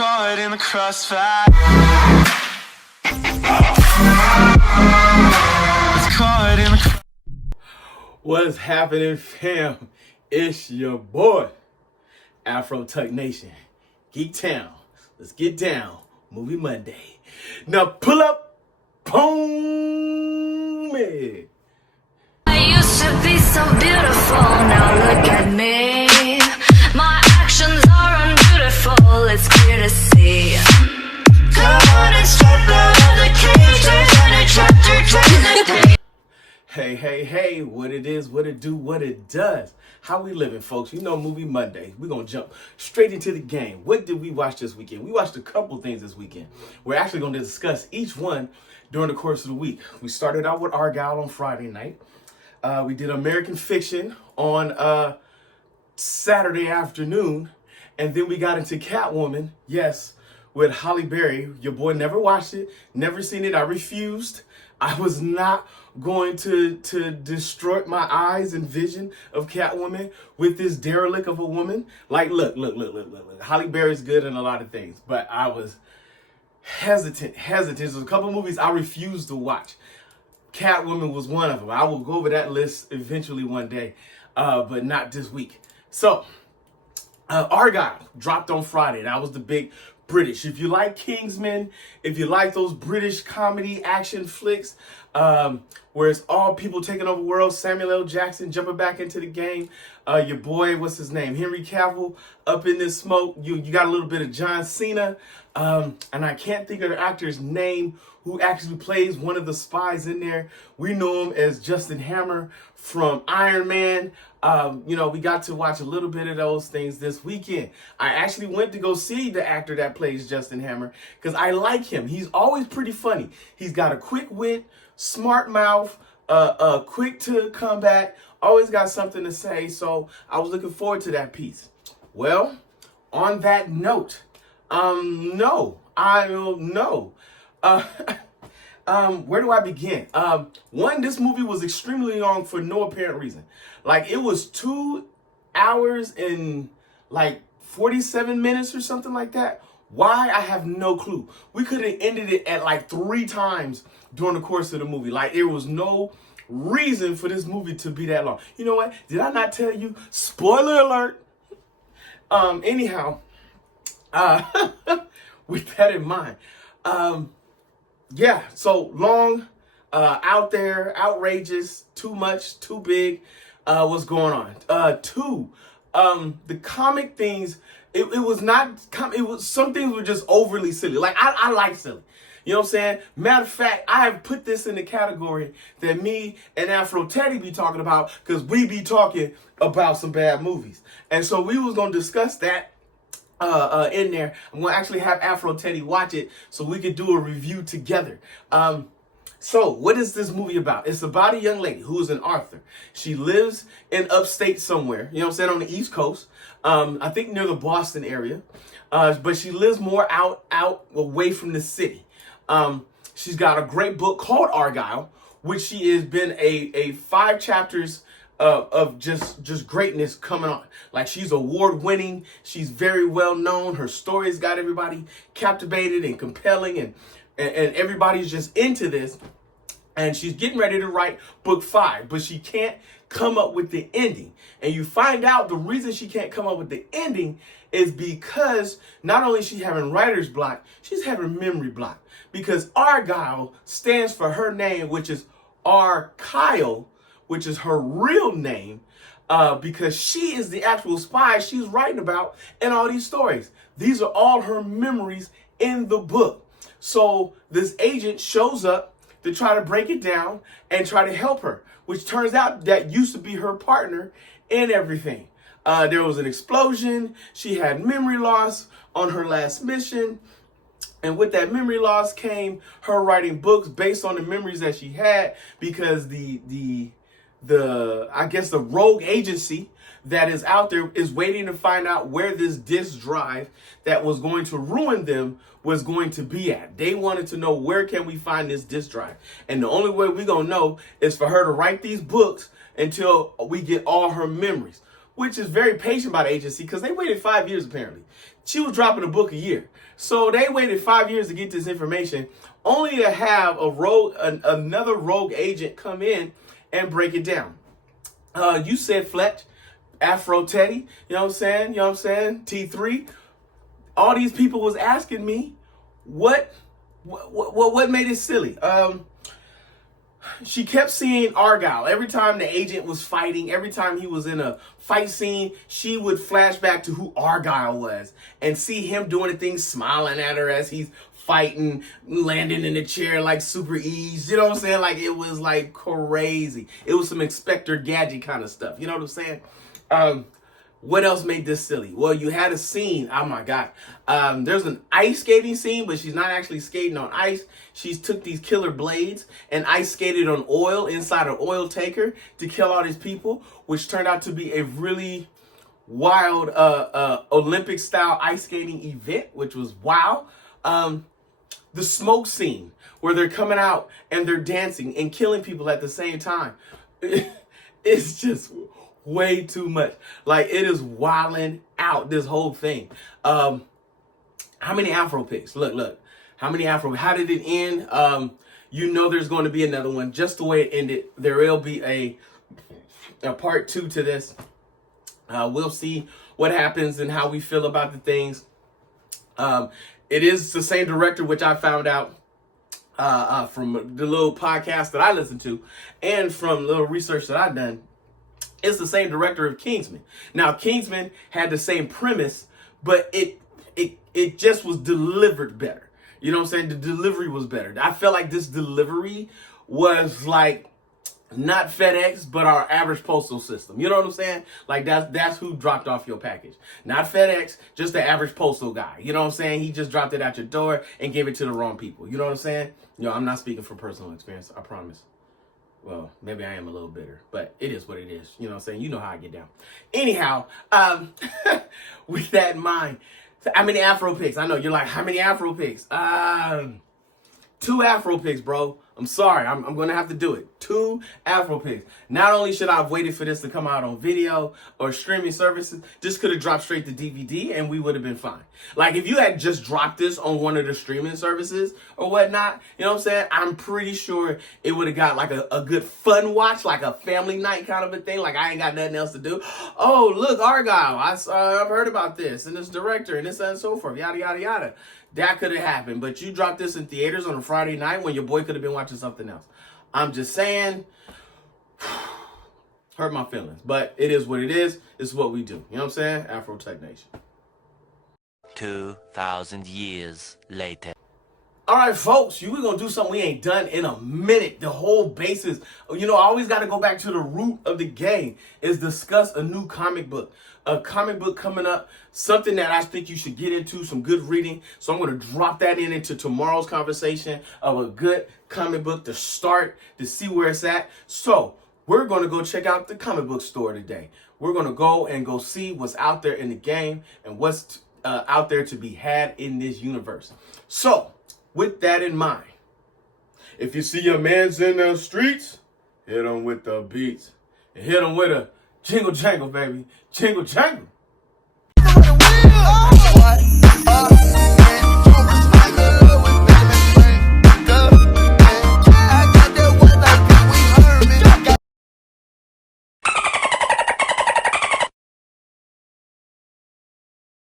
caught in the crossfire. It's caught in the. What's happening, fam? It's your boy, Afro Tuck Nation, Geek Town. Let's get down. Movie Monday. Now pull up, boom it. I used to be so beautiful, now look at me. My actions are unbeautiful, it's clear to see. Come on and step out of the cage, turn a chapter, turn the page. Hey, what it is, what it do, what it does. How we living, folks? You know, Movie Monday. We're going to jump straight into the game. What did we watch this weekend? We watched a couple things this weekend. We're actually going to discuss each one during the course of the week. We started out with Argylle on Friday night. We did American Fiction on Saturday afternoon. And then we got into Catwoman, yes, with Halle Berry. Your boy never watched it, never seen it. I refused. I was not going to destroy my eyes and vision of Catwoman with this derelict of a woman. Like, look. Halle Berry's good in a lot of things, but I was hesitant. There's a couple movies I refused to watch. Catwoman was one of them. I will go over that list eventually one day, but not this week. So, Argylle dropped on Friday. That was the big British. If you like Kingsman, if you like those British comedy action flicks, where it's all people taking over the world, Samuel L. Jackson jumping back into the game, your boy, what's his name, Henry Cavill up in this smoke. You got a little bit of John Cena, and I can't think of the actor's name who actually plays one of the spies in there. We know him as Justin Hammer from Iron Man. We got to watch a little bit of those things this weekend. I actually went to go see the actor that plays Justin Hammer because I like him. He's always pretty funny. He's got a quick wit, smart mouth, quick to come back, always got something to say. So I was looking forward to that piece. Well, on that note, where do I begin? One, this movie was extremely long for no apparent reason. Like, it was 2 hours and like 47 minutes or something like that. Why? I have no clue. We could have ended it at like 3 times during the course of the movie. Like, there was no reason for this movie to be that long. You know what? Did I not tell you? Spoiler alert. Anyhow, with that in mind, yeah, so long, out there, outrageous, too much, too big. What's going on? Two, the comic things, it was not, it was, some things were just overly silly. Like, I like silly. You know what I'm saying? Matter of fact, I have put this in the category that me and Afro Teddy be talking about, because we be talking about some bad movies. And so we was going to discuss that in there. I'm going to actually have Afro Teddy watch it so we could do a review together. So what is this movie about? It's about a young lady who is an author. She lives in upstate somewhere, you know what I'm saying, on the East Coast. I think near the Boston area. But she lives more out away from the city. She's got a great book called Argylle, which she has been a 5 chapters of just greatness coming on. Like, she's award winning. She's very well known. Her story's got everybody captivated and compelling, and everybody's just into this. And she's getting ready to write book 5, but she can't come up with the ending. And you find out the reason she can't come up with the ending is because not only is she having writer's block, she's having memory block. Because Argylle stands for her name, which is Argylle, which is her real name, because she is the actual spy she's writing about in all these stories. These are all her memories in the book. So this agent shows up to try to break it down and try to help her, which turns out that used to be her partner in everything. There was an explosion. She had memory loss on her last mission. And with that memory loss came her writing books based on the memories that she had, because the rogue agency that is out there is waiting to find out where this disk drive that was going to ruin them was going to be at. They wanted to know, where can we find this disk drive? And the only way we're going to know is for her to write these books until we get all her memories, which is very patient by the agency, because they waited 5 years apparently she was dropping a book a year. So they waited 5 years to get this information, only to have another rogue agent come in and break it down. You said Fletch, Afro Teddy, you know what I'm saying? You know what I'm saying? T3. All these people was asking me what made it silly. She kept seeing Argylle. Every time the agent was fighting, every time he was in a fight scene, she would flash back to who Argylle was and see him doing the things, smiling at her as he's fighting, landing in the chair like super ease. You know what I'm saying? Like, it was like crazy. It was some Inspector Gadget kind of stuff. You know what I'm saying? What else made this silly? Well, you had a scene. Oh my God. There's an ice skating scene, but she's not actually skating on ice. She's took these killer blades and ice skated on oil inside an oil tanker to kill all these people, which turned out to be a really wild Olympic style ice skating event, which was wow. The smoke scene where they're coming out and they're dancing and killing people at the same time. It's just way too much. Like, it is wilding out, this whole thing. How many Afro picks? Look. How many Afro? How did it end? You know there's going to be another one. Just the way it ended, there will be a part 2 to this. We'll see what happens and how we feel about the things. It is the same director, which I found out from the little podcast that I listened to and from little research that I've done. It's the same director of Kingsman. Now, Kingsman had the same premise, but it just was delivered better. You know what I'm saying? The delivery was better. I felt like this delivery was like not FedEx, but our average postal system. You know what I'm saying? Like, that's who dropped off your package. Not FedEx, just the average postal guy. You know what I'm saying? He just dropped it at your door and gave it to the wrong people. You know what I'm saying? You know, I'm not speaking from personal experience. I promise. Well, maybe I am a little bitter, but it is what it is. You know what I'm saying? You know how I get down. Anyhow, with that in mind, how many Afro picks? I know you're like, how many Afro picks? 2 Afro picks, bro. I'm sorry. I'm going to have to do it. 2 Afro picks. Not only should I have waited for this to come out on video or streaming services, this could have dropped straight to DVD and we would have been fine. Like, if you had just dropped this on one of the streaming services or whatnot, you know what I'm saying? I'm pretty sure it would have got like a good fun watch, like a family night kind of a thing. Like, I ain't got nothing else to do. Oh, look, Argylle. I've heard about this and this director and this and so forth. Yada, yada, yada. That could have happened, but you dropped this in theaters on a Friday night when your boy could have been watching something else. I'm just saying, hurt my feelings, but it is what it is. It's what we do. You know what I'm saying? Afro Tech Nation. 2,000 years later. All right, folks, we're going to do something we ain't done in a minute. The whole basis, you know, I always got to go back to the root of the game, is discuss a new comic book. A comic book coming up, something that I think you should get into, some good reading. So I'm going to drop that into tomorrow's conversation of a good comic book to start, to see where it's at. So we're going to go check out the comic book store today. We're going to go see what's out there in the game and what's out there to be had in this universe. So with that in mind, if you see your mans in the streets, hit them with the beats. And hit them with a jingle jangle, baby. Jingle jangle.